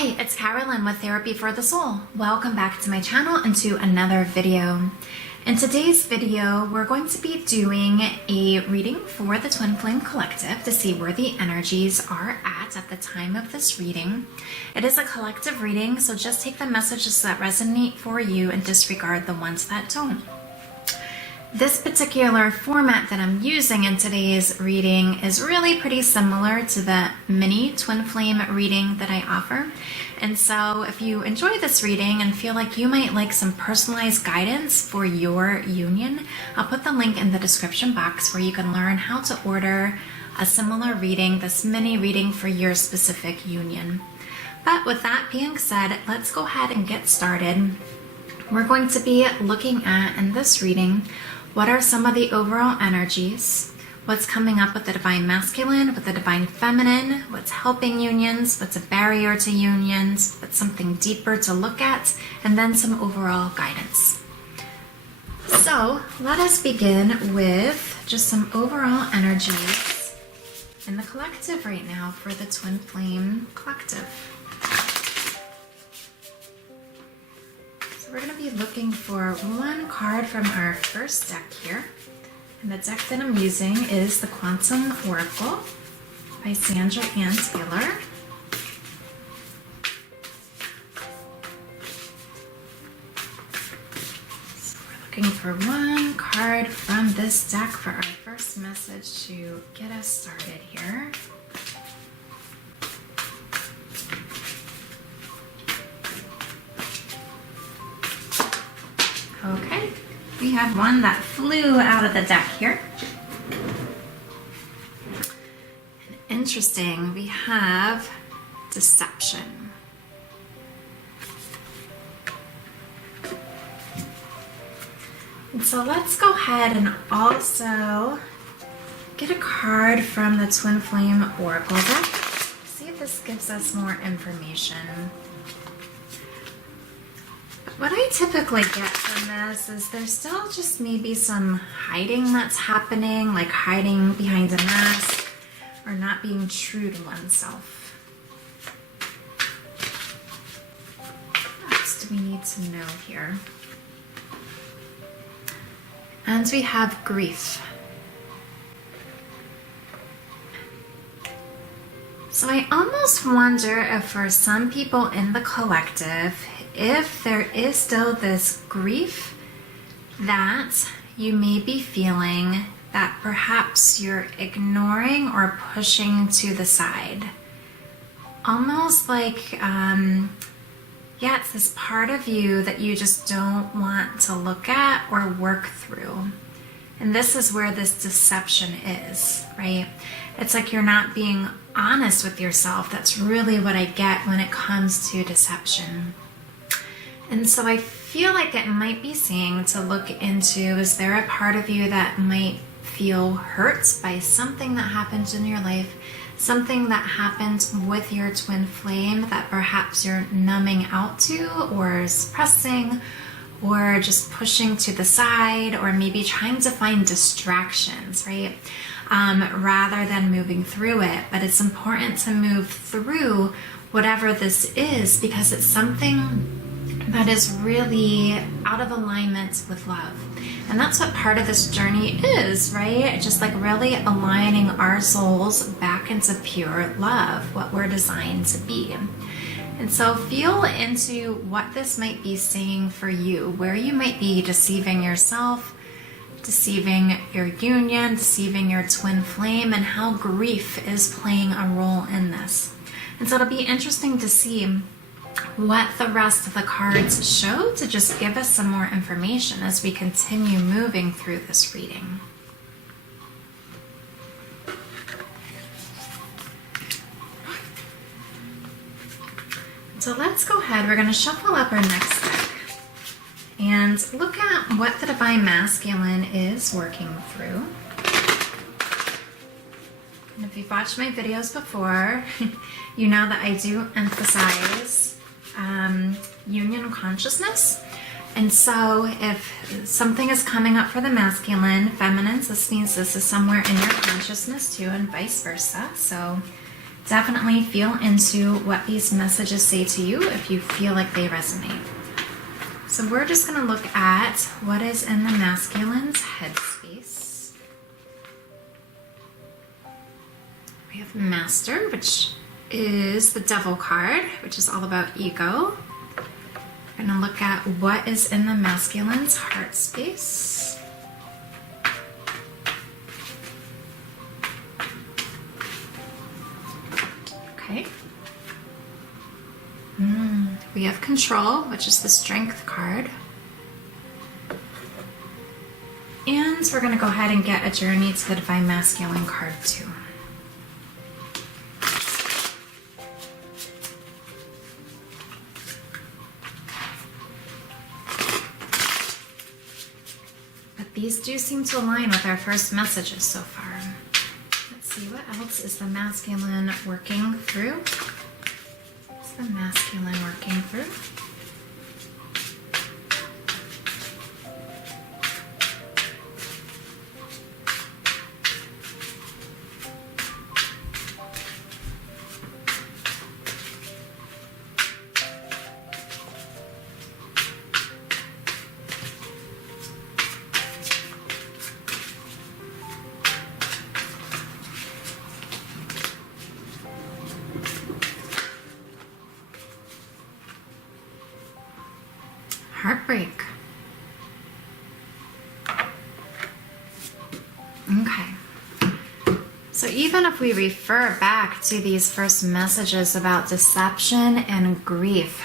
Hi, it's Carolyn with Therapy for the Soul. Welcome back to my channel and to another video. In today's video, we're going to be doing a reading for the Twin Flame Collective to see where the energies are at the time of this reading. It is a collective reading, so just take the messages that resonate for you and disregard the ones that don't. This particular format that I'm using in today's reading is really pretty similar to the mini twin flame reading that I offer. And so if you enjoy this reading and feel like you might like some personalized guidance for your union, I'll put the link in the description box where you can learn how to order a similar reading, this mini reading for your specific union. But with that being said, let's go ahead and get started. We're going to be looking at, in this reading, what are some of the overall energies? What's coming up with the Divine Masculine, with the Divine Feminine? What's helping unions? What's a barrier to unions? What's something deeper to look at? And then some overall guidance. So let us begin with just some overall energies in the collective right now for the Twin Flame Collective. We're going to be looking for one card from our first deck here. And the deck that I'm using is the Quantum Oracle by Sandra and Taylor. So we're looking for one card from this deck for our first message to get us started here. Okay, we have one that flew out of the deck here. And interesting, we have deception. And so let's go ahead and also get a card from the Twin Flame Oracle deck. See if this gives us more information. What I typically get from this is there's still just maybe some hiding that's happening, like hiding behind a mask or not being true to oneself. What else do we need to know here? And we have grief. So I almost wonder if for some people in the collective, if there is still this grief that you may be feeling that perhaps you're ignoring or pushing to the side. Almost like, it's this part of you that you just don't want to look at or work through. And this is where this deception is, right? It's like you're not being honest with yourself. That's really what I get when it comes to deception. And so I feel like it might be saying to look into, is there a part of you that might feel hurt by something that happened in your life, something that happened with your twin flame that perhaps you're numbing out to or suppressing or just pushing to the side or maybe trying to find distractions, right? Rather than moving through it. But it's important to move through whatever this is because it's something that is really out of alignment with love. And that's what part of this journey is, right? Just like really aligning our souls back into pure love, what we're designed to be. And so feel into what this might be saying for you, where you might be deceiving yourself, deceiving your union, deceiving your twin flame, and how grief is playing a role in this. And so it'll be interesting to see what the rest of the cards show to just give us some more information as we continue moving through this reading. So let's go ahead, we're going to shuffle up our next deck and look at what the Divine Masculine is working through. And if you've watched my videos before, you know that I do emphasize union consciousness. And so if something is coming up for the masculine, feminines, this means this is somewhere in your consciousness too, and vice versa. So definitely feel into what these messages say to you if you feel like they resonate. So we're just going to look at what is in the masculine's headspace. We have Master, which is the Devil card, which is all about ego. We're going to look at what is in the masculine's heart space. Okay. We have Control, which is the Strength card. And we're going to go ahead and get a Journey to the Divine Masculine card too. But these do seem to align with our first messages so far. Let's see, what else is the masculine working through? What's the masculine working through? Heartbreak. Okay. So even if we refer back to these first messages about deception and grief,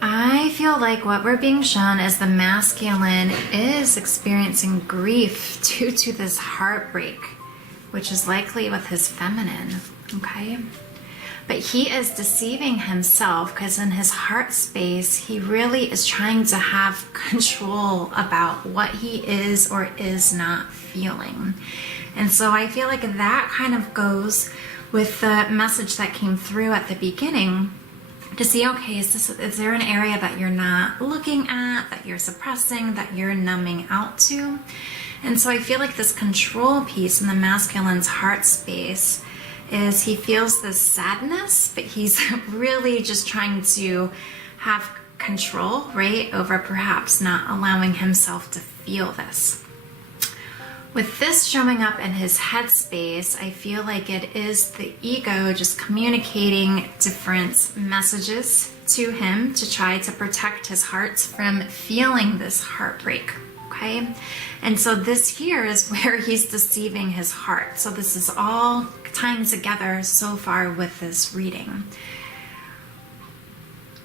I feel like what we're being shown is the masculine is experiencing grief due to this heartbreak, which is likely with his feminine, okay? But he is deceiving himself because in his heart space, he really is trying to have control about what he is or is not feeling. And so I feel like that kind of goes with the message that came through at the beginning to see, okay, is there an area that you're not looking at, that you're suppressing, that you're numbing out to? And so I feel like this control piece in the masculine's heart space is he feels this sadness, but he's really just trying to have control, right, over perhaps not allowing himself to feel this. With this showing up in his headspace, I feel like it is the ego just communicating different messages to him to try to protect his heart from feeling this heartbreak, okay? And so this here is where he's deceiving his heart. So this is all tying together so far with this reading.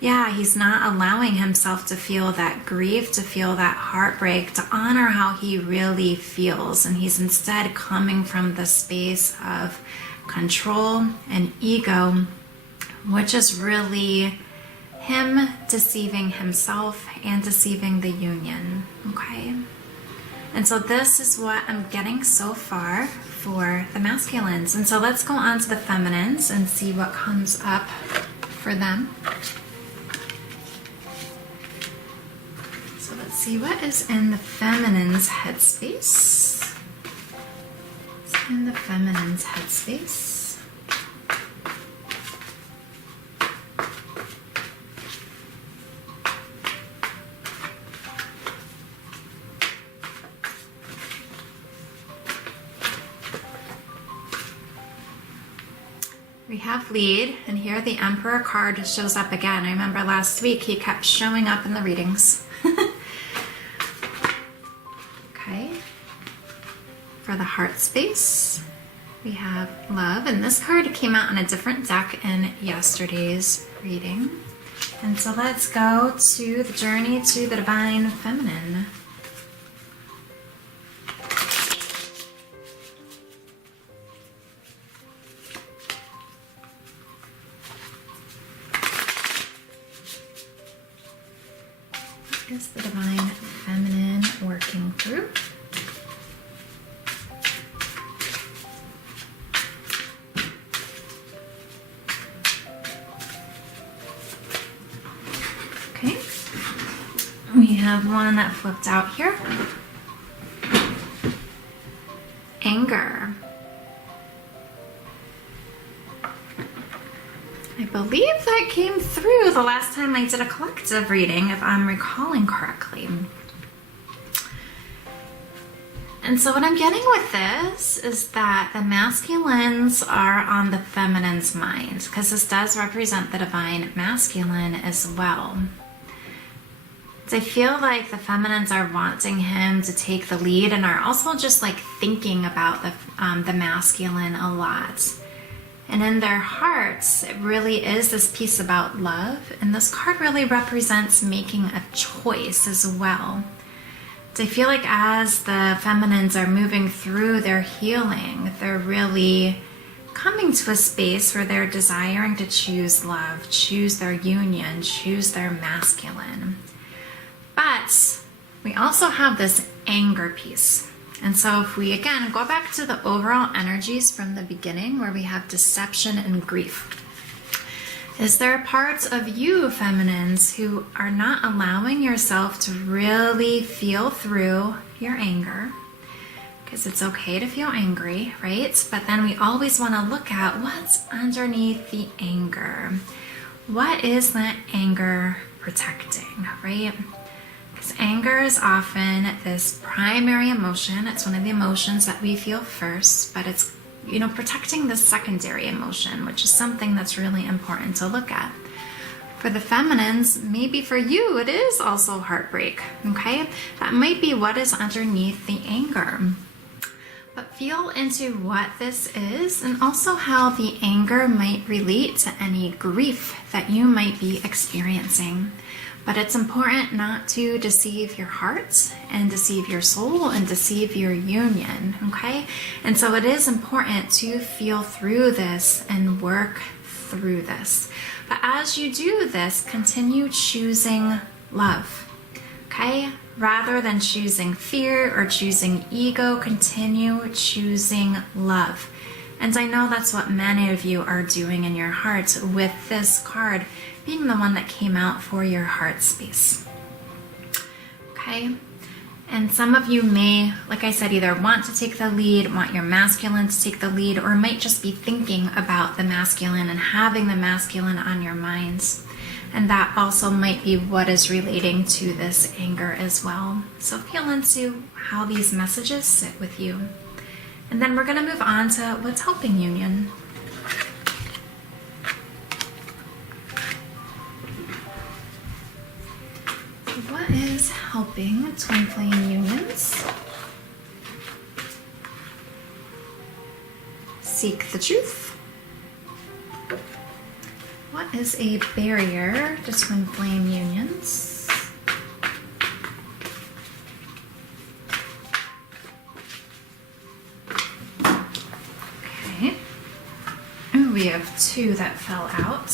Yeah, he's not allowing himself to feel that grief, to feel that heartbreak, to honor how he really feels. And he's instead coming from the space of control and ego, which is really him deceiving himself and deceiving the union, okay? And so this is what I'm getting so far for the masculines. And so let's go on to the feminines and see what comes up for them. So let's see what is in the feminine's headspace. What's in the feminine's headspace? We have lead, and here the Emperor card shows up again. I remember last week he kept showing up in the readings. Okay. For the heart space, we have love, and this card came out on a different deck in yesterday's reading. And so let's go to the journey to the divine feminine. Is the divine feminine working through? Okay, we have one that flipped out here. Anger. I believe that came through the last time I did a collective reading, if I'm recalling correctly. And so what I'm getting with this is that the masculines are on the feminine's mind, because this does represent the divine masculine as well. I feel like the feminines are wanting him to take the lead and are also just like thinking about the masculine a lot. And in their hearts, it really is this piece about love. And this card really represents making a choice as well. I feel like as the feminines are moving through their healing, they're really coming to a space where they're desiring to choose love, choose their union, choose their masculine. But we also have this anger piece. And so if we, again, go back to the overall energies from the beginning where we have deception and grief. Is there parts of you, feminines, who are not allowing yourself to really feel through your anger? Because it's okay to feel angry, right? But then we always want to look at what's underneath the anger. What is that anger protecting, right? Because anger is often this primary emotion. It's one of the emotions that we feel first, but it's, you know, protecting the secondary emotion, which is something that's really important to look at. For the feminines, maybe for you, it is also heartbreak, okay? That might be what is underneath the anger. But feel into what this is and also how the anger might relate to any grief that you might be experiencing. But it's important not to deceive your heart and deceive your soul and deceive your union, okay? And so it is important to feel through this and work through this. But as you do this, continue choosing love, okay? Rather than choosing fear or choosing ego, continue choosing love. And I know that's what many of you are doing in your heart with this card being the one that came out for your heart space. Okay? And some of you may, like I said, either want to take the lead, want your masculine to take the lead, or might just be thinking about the masculine and having the masculine on your minds. And that also might be what is relating to this anger as well. So feel into how these messages sit with you. And then we're going to move on to what's helping union. So what is helping twin flame unions? Seek the truth. What is a barrier to twin flame unions? Okay. Ooh, we have two that fell out.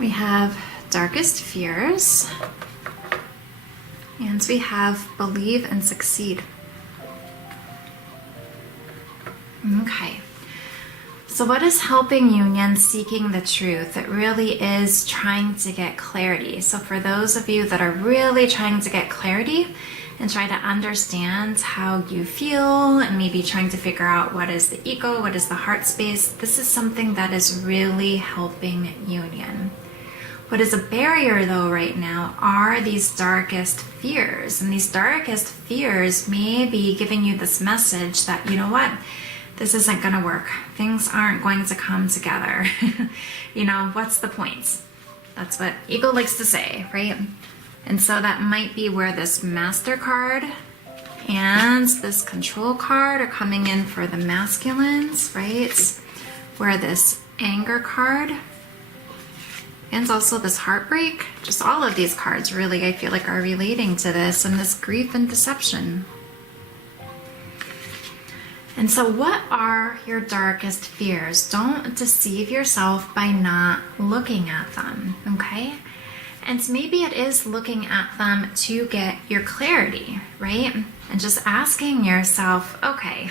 We have darkest fears. And we have believe and succeed. Okay. So what is helping union seeking the truth? It really is trying to get clarity. So for those of you that are really trying to get clarity and try to understand how you feel and maybe trying to figure out what is the ego, what is the heart space, this is something that is really helping union. What is a barrier though right now are these darkest fears. And these darkest fears may be giving you this message that, you know what? This isn't going to work. Things aren't going to come together. You know, what's the point? That's what ego likes to say, right? And so that might be where this Master card and this Control card are coming in for the masculines, right? Where this Anger card and also this Heartbreak, just all of these cards really, I feel like, are relating to this and this grief and deception. And so what are your darkest fears? Don't deceive yourself by not looking at them, okay? And maybe it is looking at them to get your clarity, right? And just asking yourself, okay,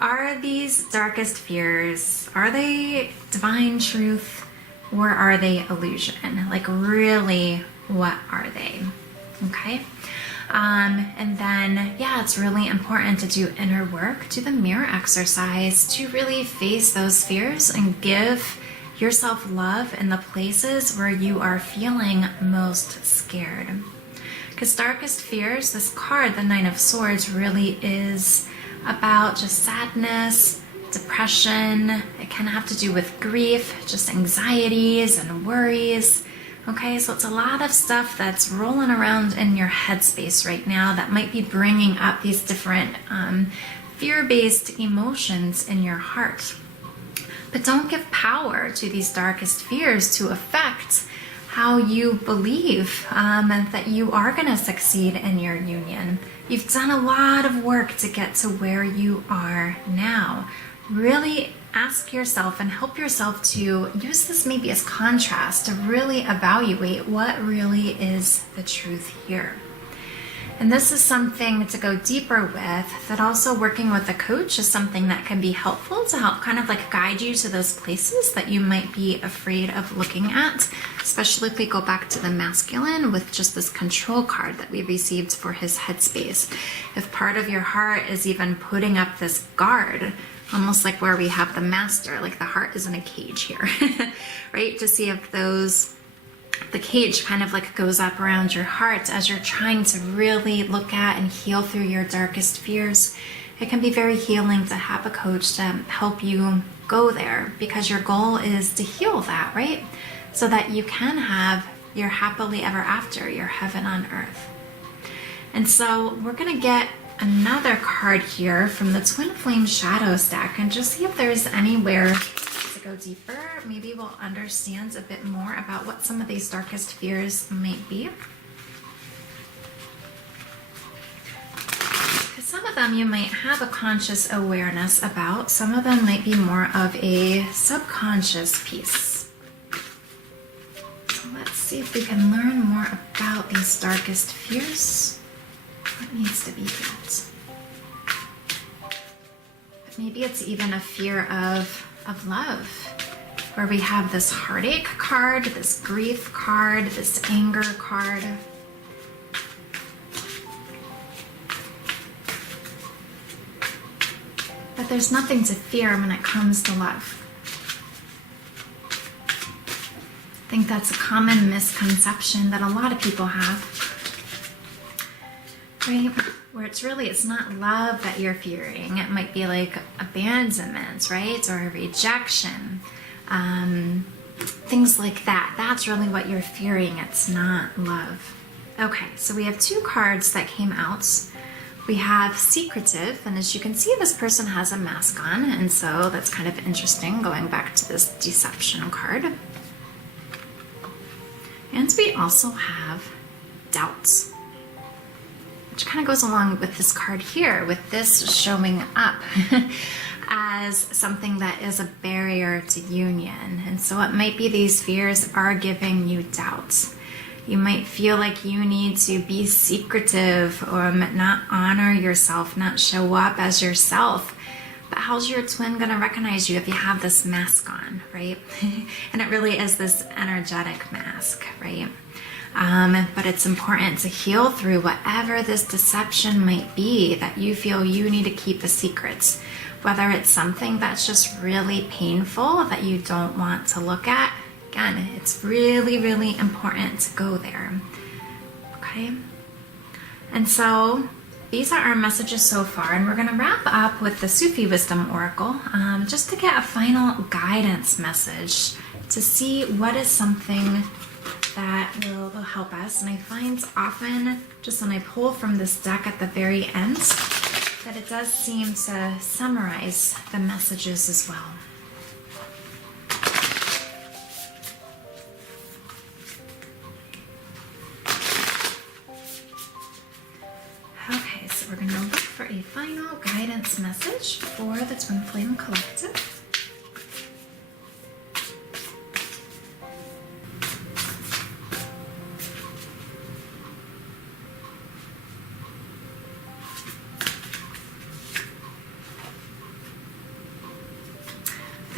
are these darkest fears, are they divine truth or are they illusion? Like really, what are they? Okay? And then, yeah, it's really important to do inner work, do the mirror exercise to really face those fears and give yourself love in the places where you are feeling most scared. Because darkest fears, this card, the Nine of Swords, really is about just sadness, depression. It can have to do with grief, just anxieties and worries. Okay, so it's a lot of stuff that's rolling around in your headspace right now that might be bringing up these different fear-based emotions in your heart. But don't give power to these darkest fears to affect how you believe that you are going to succeed in your union. You've done a lot of work to get to where you are now. Really ask yourself and help yourself to use this maybe as contrast to really evaluate what really is the truth here. And this is something to go deeper with, that also working with a coach is something that can be helpful to help kind of like guide you to those places that you might be afraid of looking at, especially if we go back to the masculine with just this control card that we received for his headspace. If part of your heart is even putting up this guard, almost like where we have the master, like the heart is in a cage here, right? To see if the cage kind of like goes up around your heart as you're trying to really look at and heal through your darkest fears. It can be very healing to have a coach to help you go there, because your goal is to heal that, right? So that you can have your happily ever after, your heaven on earth. And so we're going to get another card here from the Twin Flame Shadow stack and just see if there's anywhere to go deeper. Maybe we'll understand a bit more about what some of these darkest fears might be. Because some of them you might have a conscious awareness about. Some of them might be more of a subconscious piece. So let's see if we can learn more about these darkest fears. What needs to be healed? But maybe it's even a fear of love, where we have this heartache card, this grief card, this anger card. But there's nothing to fear when it comes to love. I think that's a common misconception that a lot of people have. Right? Where it's not love that you're fearing. It might be like abandonment, right? Or rejection. Things like that. That's really what you're fearing. It's not love. Okay, so we have two cards that came out. We have secretive, and as you can see, this person has a mask on, and so that's kind of interesting, going back to this deception card. And we also have doubts, which kind of goes along with this card here, with this showing up as something that is a barrier to union. And so it might be these fears are giving you doubts. You might feel like you need to be secretive or not honor yourself, not show up as yourself. But how's your twin going to recognize you if you have this mask on, right? And it really is this energetic mask, right? But it's important to heal through whatever this deception might be that you feel you need to keep a secret. Whether it's something that's just really painful that you don't want to look at. Again, it's really, really important to go there. Okay? And so these are our messages so far, and we're going to wrap up with the Sufi Wisdom Oracle just to get a final guidance message to see what is something that will help us. And I find often, just when I pull from this deck at the very end, that it does seem to summarize the messages as well. Okay, so we're going to look for a final guidance message for the Twin Flame Collective.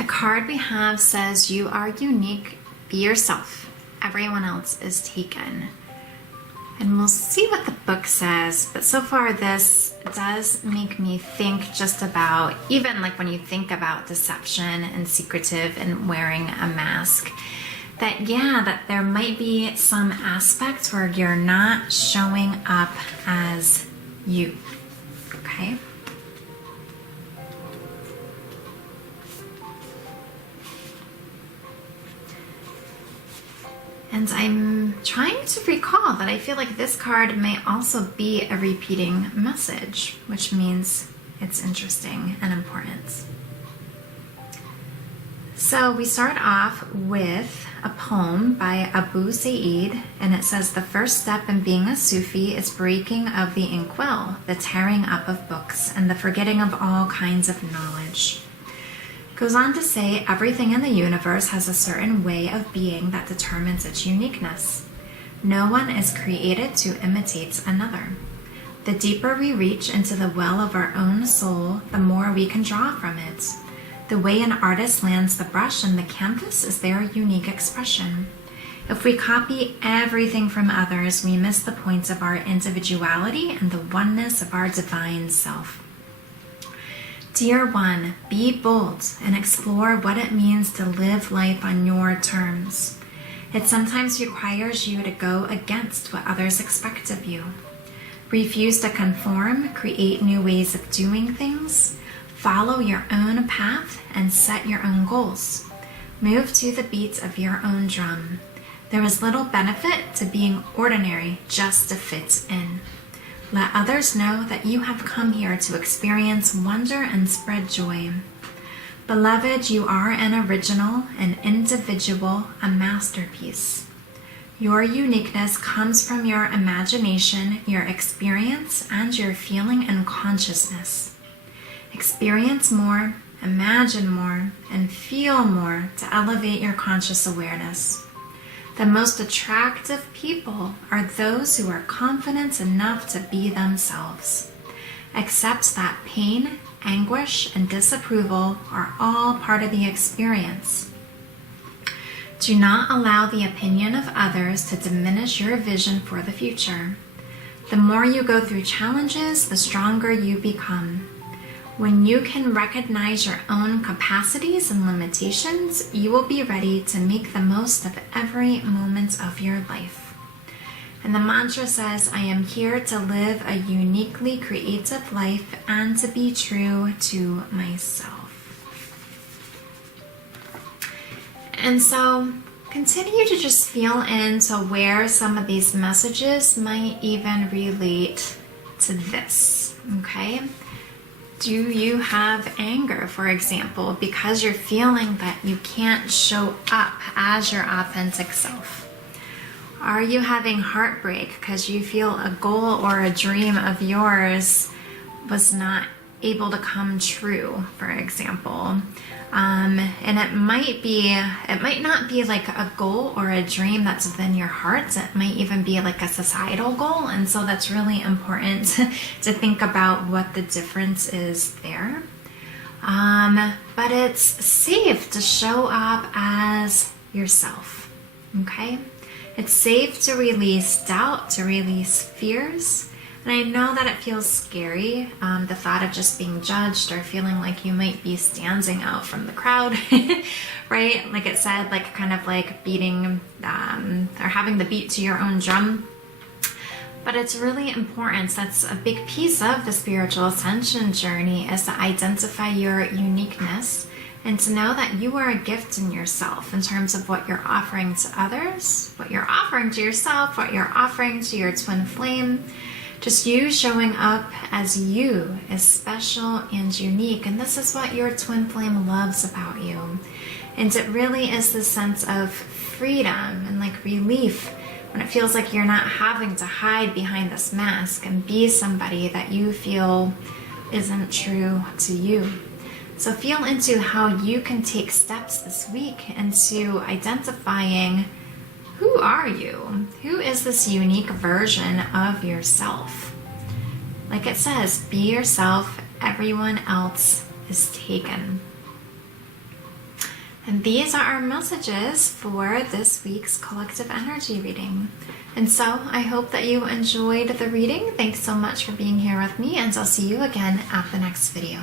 Card we have says you are unique, be yourself, everyone else is taken. And we'll see what the book says, but so far this does make me think just about, even like when you think about deception and secretive and wearing a mask, that there might be some aspects where you're not showing up as you, okay? And I'm trying to recall that I feel like this card may also be a repeating message, which means it's interesting and important. So we start off with a poem by Abu Sa'id, and it says, "The first step in being a Sufi is breaking of the inkwell, the tearing up of books, and the forgetting of all kinds of knowledge." Goes on to say, everything in the universe has a certain way of being that determines its uniqueness. No one is created to imitate another. The deeper we reach into the well of our own soul, the more we can draw from it. The way an artist lands the brush and the canvas is their unique expression. If we copy everything from others, we miss the points of our individuality and the oneness of our divine self. Dear one, be bold and explore what it means to live life on your terms. It sometimes requires you to go against what others expect of you. Refuse to conform, create new ways of doing things, follow your own path, and set your own goals. Move to the beat of your own drum. There is little benefit to being ordinary just to fit in. Let others know that you have come here to experience wonder and spread joy. Beloved, you are an original, an individual, a masterpiece. Your uniqueness comes from your imagination, your experience, and your feeling and consciousness. Experience more, imagine more, and feel more to elevate your conscious awareness. The most attractive people are those who are confident enough to be themselves. Accept that pain, anguish, and disapproval are all part of the experience. Do not allow the opinion of others to diminish your vision for the future. The more you go through challenges, the stronger you become. When you can recognize your own capacities and limitations, you will be ready to make the most of every moment of your life. And the mantra says, I am here to live a uniquely creative life and to be true to myself. And so continue to just feel into where some of these messages might even relate to this, okay? Do you have anger, for example, because you're feeling that you can't show up as your authentic self? Are you having heartbreak because you feel a goal or a dream of yours was not able to come true, for example? And it might not be like a goal or a dream that's within your heart. It might even be like a societal goal. And so that's really important to think about what the difference is there. But it's safe to show up as yourself, okay? It's safe to release doubt, to release fears. And I know that it feels scary, the thought of just being judged or feeling like you might be standing out from the crowd, right? Like it said, like kind of like beating or having the beat to your own drum. But it's really important. That's a big piece of the spiritual ascension journey, is to identify your uniqueness and to know that you are a gift in yourself in terms of what you're offering to others, what you're offering to yourself, what you're offering to your twin flame. Just you showing up as you is special and unique. And this is what your twin flame loves about you. And it really is the sense of freedom and like relief when it feels like you're not having to hide behind this mask and be somebody that you feel isn't true to you. So feel into how you can take steps this week into identifying, who are you? Who is this unique version of yourself? Like it says, be yourself, everyone else is taken. And these are our messages for this week's collective energy reading. And so I hope that you enjoyed the reading. Thanks so much for being here with me, and I'll see you again at the next video.